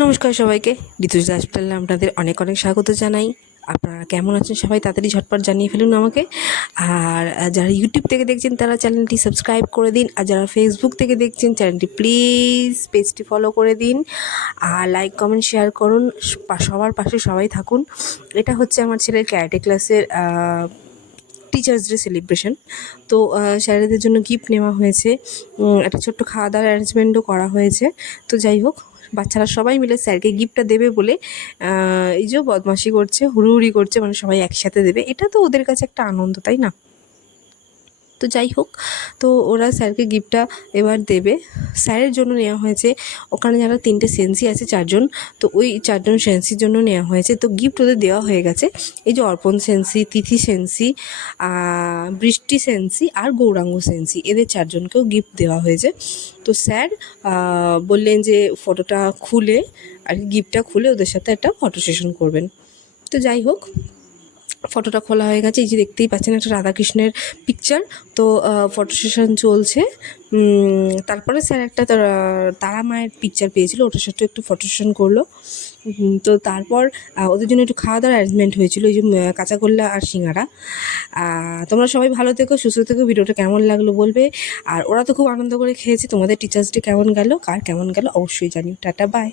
নমস্কার সবাইকে, ঋতুজ লাইফস্টাইলে আপনাদের অনেক অনেক স্বাগত জানাই। আপনারা কেমন আছেন সবাই তাড়াতাড়ি ঝটপট জানিয়ে ফেলুন আমাকে। আর যারা ইউটিউব থেকে দেখছেন তারা চ্যানেলটি সাবস্ক্রাইব করে দিন, আর যারা ফেসবুক থেকে দেখছেন চ্যানেলটি প্লিজ পেজটি ফলো করে দিন, আর লাইক কমেন্ট শেয়ার করুন। সবার পাশে সবাই থাকুন। এটা হচ্ছে আমার ছেলের ক্যারাটে ক্লাসের টিচার্স ডে সেলিব্রেশন। তো স্যারেদের জন্য গিফট নেওয়া হয়েছে, একটা ছোট্ট খাওয়া দাওয়ার অ্যারেঞ্জমেন্টও করা হয়েছে। তো যাই হোক, বাচ্চারা সবাই মিলে স্যারকে গিফটটা দেবে বলে এই যে বদমাশি করছে, হুড়োহুড়ি করছে, মানে সবাই একসাথে দেবে। এটা তো ওদের কাছে একটা আনন্দ, তাই না? তো যাই হোক, তো ওরা স্যারকে গিফটটা এবার দেবে। স্যারের জন্য নেওয়া হয়েছে, ওখানে যারা 3টে সেন্সি আছে 4জন, তো ওই 4জন সেন্সির জন্য নেওয়া হয়েছে। তো গিফট ওদের দেওয়া হয়ে গেছে। এই যে অর্পণ সেন্সি, তিথি সেন্সি, বৃষ্টি সেন্সি আর গৌরাঙ্গ সেন্সি, এদের 4জনকেও গিফট দেওয়া হয়েছে। তো স্যার বললেন যে ফটোটা খুলে আর গিফটটা খুলে ওদের সাথে একটা ফটো সেশন করবেন। তো যাই হোক, ফটোটা খোলা হয়ে গেছে। এই যে দেখতেই পাচ্ছেন একটা রাধাকৃষ্ণের পিকচার। তো ফটো সেশন চলছে। তারপরে স্যার একটা তারা মায়ের পিকচার পেয়েছিল, ওটার সাথে একটু ফটো সেশন করলো। তো তারপর ওদের জন্য একটু খাওয়া দাওয়ার অ্যারেঞ্জমেন্ট হয়েছিল, এই যে কাঁচাগোল্লা আর সিঙ্গারা। তোমরা সবাই ভালো থেকো, সুস্থ থেকো। ভিডিওটা কেমন লাগলো বলবে। আর ওরা তো খুব আনন্দ করে খেয়েছে। তোমাদের টিচার্স ডে কেমন গেল, কার কেমন গেল অবশ্যই জানিও। Tata, by.